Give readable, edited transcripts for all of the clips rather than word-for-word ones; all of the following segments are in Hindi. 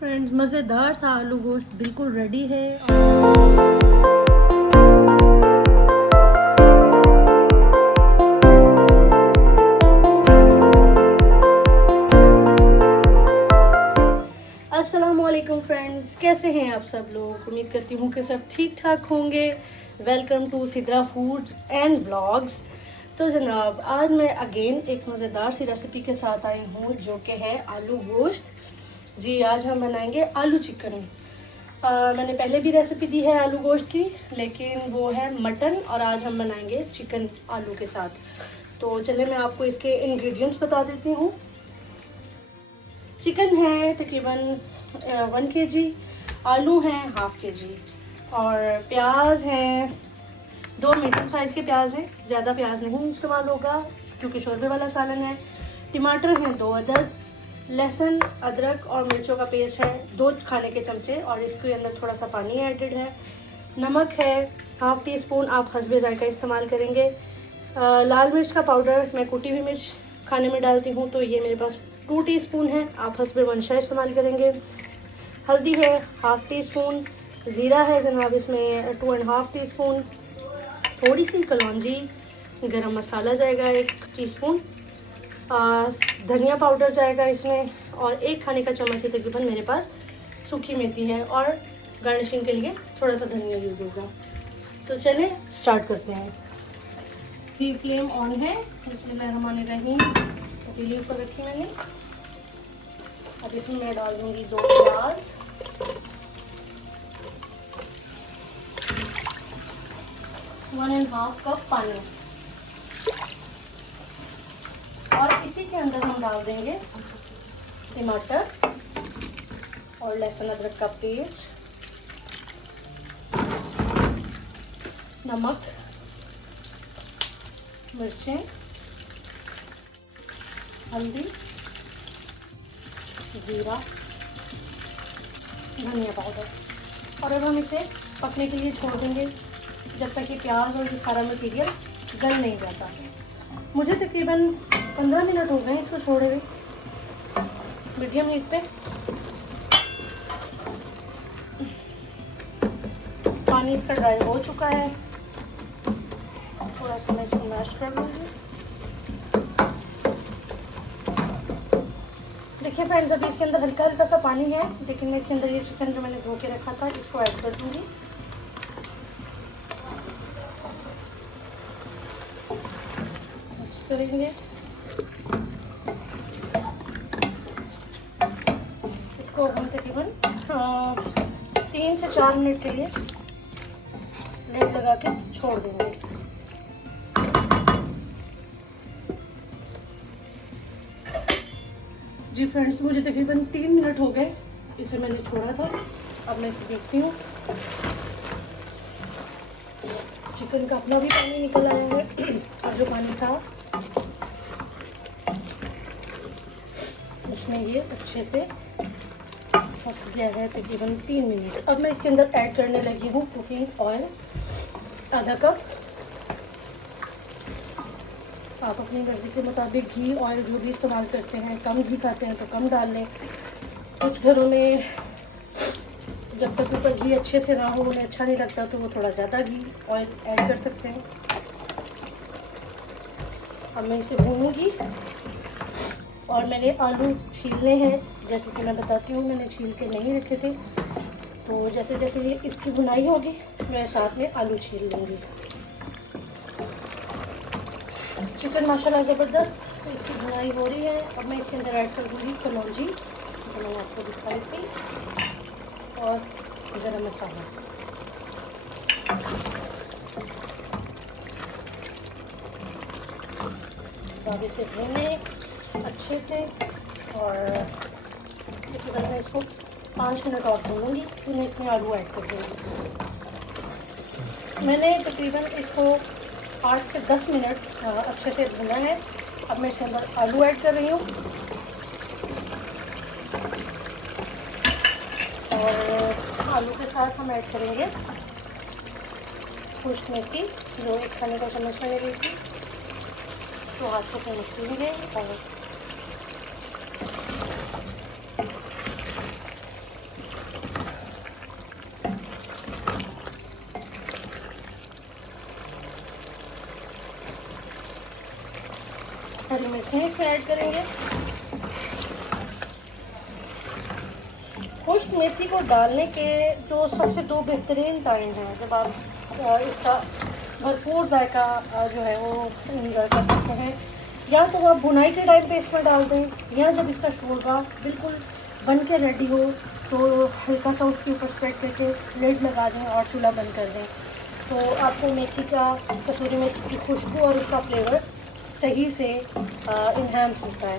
फ्रेंड्स, मज़ेदार सा आलू गोश्त बिल्कुल रेडी है। अस्सलामुअलैकुम फ्रेंड्स, कैसे हैं आप सब लोग? उम्मीद करती हूँ कि सब ठीक ठाक होंगे। Welcome to Sidra foods and vlogs. तो जनाब, आज मैं अगेन एक मज़ेदार सी रेसिपी के साथ आई हूँ जो कि है आलू गोश्त। जी, आज हम बनाएंगे आलू चिकन। मैंने पहले भी रेसिपी दी है आलू गोश्त की, लेकिन वो है मटन, और आज हम बनाएंगे चिकन आलू के साथ। तो चलिए मैं आपको इसके इंग्रेडिएंट्स बता देती हूँ। चिकन है तकरीबन 1 kg, आलू हैं 1/2 kg, और प्याज हैं 2 मीडियम साइज़ के प्याज हैं, ज़्यादा प्याज नहीं इस्तेमाल होगा क्योंकि शोरबे वाला सालन है। टमाटर हैं 2 अदद, लहसुन, अदरक और मिर्चों का पेस्ट है 2 खाने के चमचे, और इसके अंदर थोड़ा सा पानी एडेड है। नमक है 1/2 टीस्पून, आप हस्बे जायका इस्तेमाल करेंगे। लाल मिर्च का पाउडर, मैं कुटी हुई मिर्च खाने में डालती हूँ, तो ये मेरे पास 2 टीस्पून है, आप हस्बे मंशा इस्तेमाल करेंगे। हल्दी है 1/2 टीस्पून, ज़ीरा है जनाब इसमें 2.5 टीस्पून, थोड़ी सी कलौंजी, गरम मसाला जाएगा 1 टीस्पून, धनिया पाउडर जाएगा इसमें, और 1 खाने का चम्मच ही तकरीबन मेरे पास सूखी मेथी है, और गार्निशिंग के लिए थोड़ा सा धनिया यूज़ होगा। तो चलें स्टार्ट करते हैं। ये फ्लेम ऑन है, बिस्मिल्लाहिर्रहमानिर्रहीम। पतीली ऊपर रखी मैंने। अब इसमें मैं डाल दूँगी 2 प्याज, 1.5 कप पानी, और इसी के अंदर हम डाल देंगे टमाटर और लहसुन अदरक का पेस्ट, नमक, मिर्चें, हल्दी, ज़ीरा, धनिया पाउडर, और अब हम इसे पकने के लिए छोड़ देंगे जब तक ये प्याज और ये सारा मटीरियल गल नहीं जाता। मुझे तकरीबन 15 मिनट हो गए इसको छोड़े हुए मीडियम हीट पे। पानी इसका ड्राई हो चुका है, थोड़ा सा मैं इसको मैश कर लूँगी। देखिए फ्रेंड्स, अभी इसके अंदर हल्का हल्का सा पानी है, लेकिन मैं इसके अंदर ये चिकन जो मैंने धो के रखा था इसको ऐड कर दूँगी। मिक्स करेंगे। इसको हम तकरीबन 3 से 4 मिनट के लिए लेड लगा के छोड़ देंगे। जी फ्रेंड्स, मुझे तकरीबन 3 मिनट हो गए इसे मैंने छोड़ा था। अब मैं इसे देखती हूँ, चिकन का अपना भी पानी निकल आया है, और जो पानी था उसमें ये अच्छे से पक गया है तकरीबन 3 मिनट। अब मैं इसके अंदर ऐड करने लगी हूँ कुकिंग ऑयल, आधा कप। आप अपनी मर्ज़ी के मुताबिक घी ऑयल जो भी इस्तेमाल करते हैं, कम घी खाते हैं तो कम डाल लें। कुछ घरों में जब तक ऊपर घी अच्छे से ना हो, उन्हें अच्छा नहीं लगता, तो वो थोड़ा ज़्यादा घी ऑयल ऐड कर सकते हैं। अब मैं इसे भूनूंगी, और मैंने आलू छीलने हैं, जैसे कि मैं बताती हूँ, मैंने छील के नहीं रखे थे। तो जैसे जैसे ये इसकी भुनाई होगी मैं साथ में आलू छील लूँगी। चिकन माशाल्लाह ज़बरदस्त इसकी भुनाई हो रही है। अब मैं इसके अंदर ऐड कर दूँगी कलौंजी, जो मैंने आपको दिखाई थी, और गरम मसाला। अब इसे भूने अच्छे से, और तकरीबन मैं इसको 5 मिनट और भूनूँगी, फिर मैं इसमें आलू ऐड कर दूँगी। मैंने तकरीबन इसको 8 से 10 मिनट अच्छे से भुना है। अब मैं इसके अंदर आलू ऐड कर रही हूँ, और आलू के साथ हम ऐड करेंगे खुश्क मेथी, जो 1 खाने का चम्मच मैंने ली थी, तो हाथ से मिक्सेंगे, और मेथी इसमें ऐड करेंगे। खुश्क मेथी को डालने के जो सबसे दो बेहतरीन टाइम हैं जब आप इसका भरपूर जायका जो है वो इंजॉय कर सकते हैं, या तो आप भुनाई के टाइम पे इसमें डाल दें, या जब इसका शोरबा बिल्कुल बन के रेडी हो तो हल्का सा उसके ऊपर स्प्रेड करके लिड लगा दें और चूल्हा बंद कर दें। तो आपको मेथी का, कसूरी मेथी की खुशबू और उसका फ्लेवर सही से इन्हांस होता है।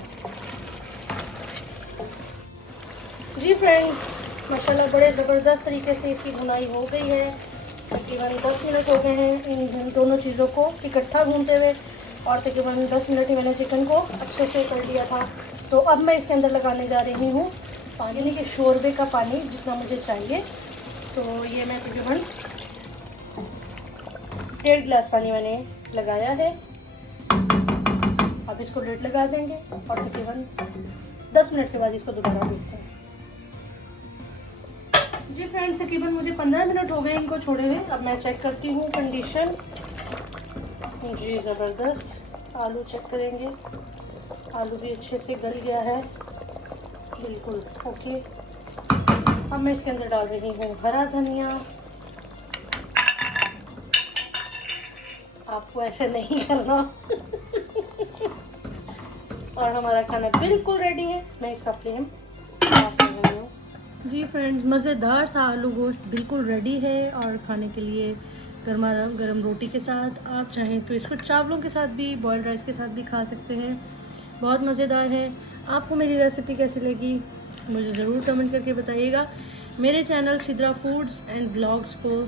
जी फ्रेंड्स, माशाल्लाह बड़े ज़बरदस्त तरीके से इसकी भुनाई हो गई है। तकरीबन 10 मिनट हो गए हैं इन दोनों चीज़ों को इकट्ठा भूनते हुए, और तकरीबन 10 मिनट ही मैंने चिकन को अच्छे से कर लिया था। तो अब मैं इसके अंदर लगाने जा रही हूँ पानी, यानी कि शोरबे का पानी जितना मुझे चाहिए। तो ये मैं तकरीबन 1.5 गिलास पानी मैंने लगाया है। अब इसको लिड लगा देंगे और तकरीबन 10 मिनट के बाद इसको दोबारा देखते हैं। जी फ्रेंड्स, तकरीबन मुझे 15 मिनट हो गए इनको छोड़े हुए। अब मैं चेक करती हूँ कंडीशन। जी ज़बरदस्त। आलू चेक करेंगे, आलू भी अच्छे से गल गया है, बिल्कुल ओके। अब मैं इसके अंदर डाल रही हूँ हरा धनिया। आपको ऐसे नहीं करना और हमारा खाना बिल्कुल रेडी है। मैं इसका फ्लेम ऑफ कर रही हूँ। जी फ्रेंड्स, मज़ेदार सा आलू गोश्त बिल्कुल रेडी है और खाने के लिए गर्मा गर्म रोटी के साथ, आप चाहें तो इसको चावलों के साथ भी, बॉयल्ड राइस के साथ भी खा सकते हैं। बहुत मज़ेदार है। आपको मेरी रेसिपी कैसी लगी मुझे ज़रूर कमेंट करके बताइएगा। मेरे channel Sidra foods and vlogs को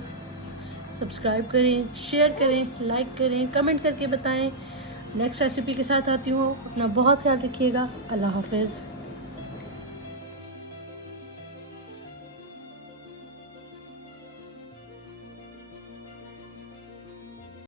सब्सक्राइब करें, शेयर करें, लाइक करें, कमेंट करके बताएं। नेक्स्ट रेसिपी के साथ आती हूँ। अपना बहुत ख्याल रखिएगा। अल्लाह हाफ़िज़।